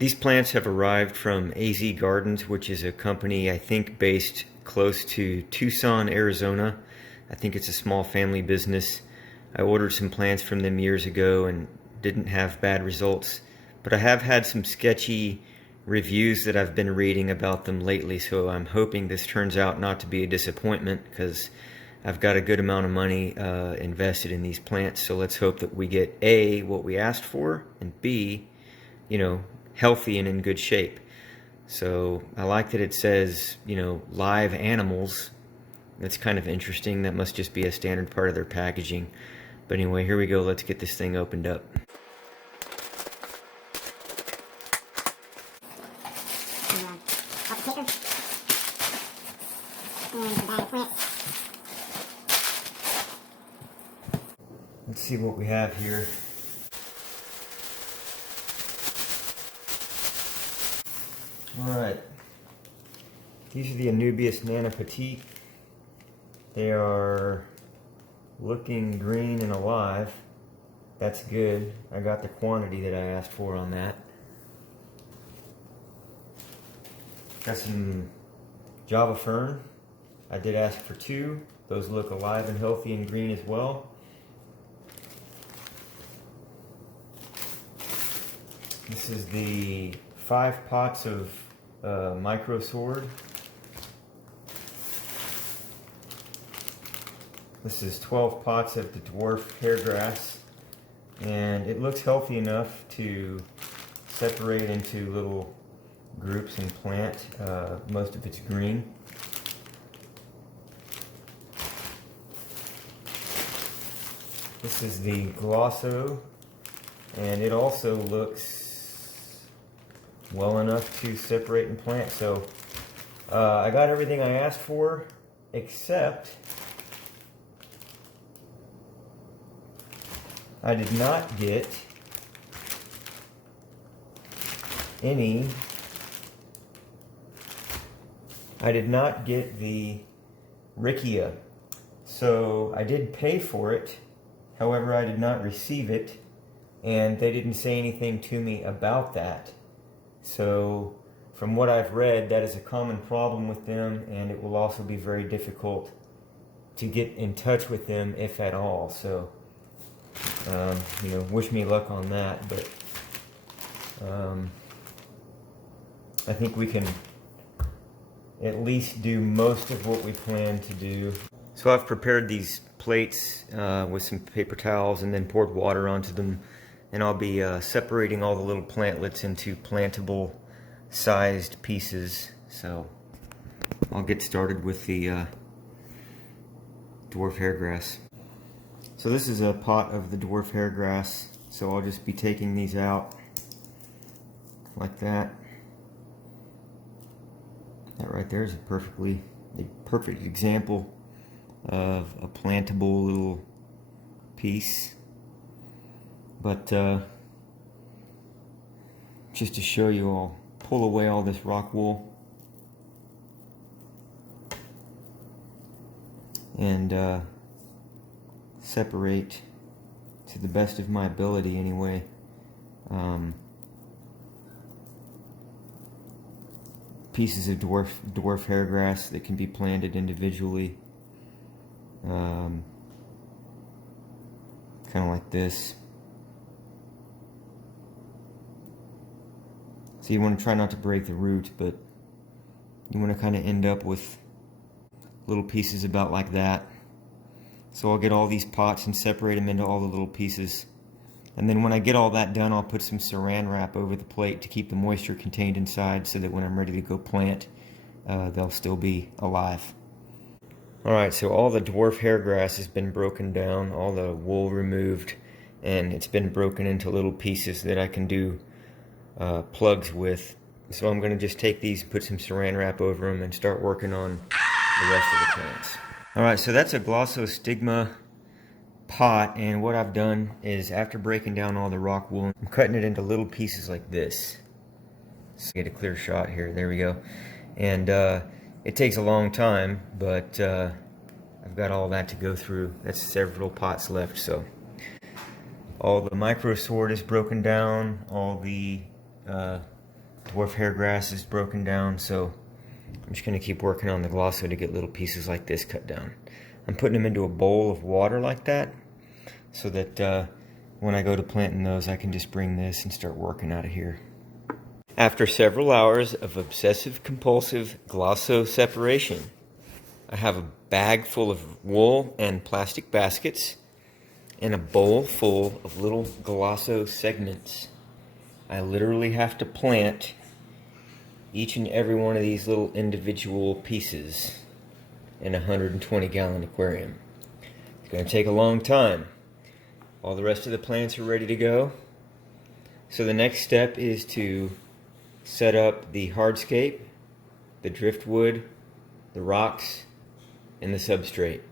These plants have arrived from AZGARDENS, which is a company I think based close to Tucson, Arizona. I think it's a small family business. I ordered some plants from them years ago and didn't have bad results, but I have had some sketchy reviews that I've been reading about them lately, so I'm hoping this turns out not to be a disappointment because I've got a good amount of money invested in these plants. So let's hope that we get A, what we asked for, and B, healthy and in good shape. So I like that it says, live animals. That's kind of interesting. That must just be a standard part of their packaging. But anyway, here we go. Let's get this thing opened up. Let's see what we have here. Alright, these are the Anubias Petite. They are looking green and alive. That's good. I got the quantity that I asked for on that. Got some Java fern. I did ask for 2. Those look alive and healthy and green as well. This is the 5 pots of micro sword. This is 12 pots of the dwarf hairgrass, and it looks healthy enough to separate into little groups and plant. Most of it's green. This is the Glosso, and it also looks well enough to separate and plant. So I got everything I asked for, except I did not get the Riccia. So I did pay for it, however I did not receive it, and they didn't say anything to me about that. So from what I've read, that is a common problem with them, and it will also be very difficult to get in touch with them, if at all. So wish me luck on that, but I think we can at least do most of what we plan to do. So I've prepared these plates with some paper towels and then poured water onto them, and I'll be separating all the little plantlets into plantable sized pieces. So I'll get started with the dwarf hairgrass. So this is a pot of the dwarf hairgrass, so I'll just be taking these out like that. That right there is a perfect example of a plantable little piece. But just to show you, I'll pull away all this rock wool and separate, to the best of my ability anyway, pieces of dwarf hairgrass that can be planted individually, kind of like this. So you want to try not to break the root, but you want to kind of end up with little pieces about like that. So I'll get all these pots and separate them into all the little pieces. And then when I get all that done, I'll put some saran wrap over the plate to keep the moisture contained inside, so that when I'm ready to go plant, they'll still be alive. Alright, so all the dwarf hairgrass has been broken down, all the wool removed, and it's been broken into little pieces that I can do plugs with. So I'm going to just take these, put some saran wrap over them, and start working on the rest of the plants. Alright, so that's a glossostigma pot, and what I've done is, after breaking down all the rock wool, I'm cutting it into little pieces like this. Let's get a clear shot here. There we go. And it takes a long time, but I've got all that to go through. That's several pots left. So all the micro sword is broken down, all the dwarf hairgrass is broken down, so I'm just going to keep working on the glosso to get little pieces like this cut down. I'm putting them into a bowl of water like that, so that when I go to planting those, I can just bring this and start working out of here. After several hours of obsessive compulsive glosso separation, I have a bag full of wool and plastic baskets and a bowl full of little glosso segments. I literally have to plant each and every one of these little individual pieces in a 120-gallon aquarium. It's going to take a long time. All the rest of the plants are ready to go. So the next step is to set up the hardscape, the driftwood, the rocks, and the substrate.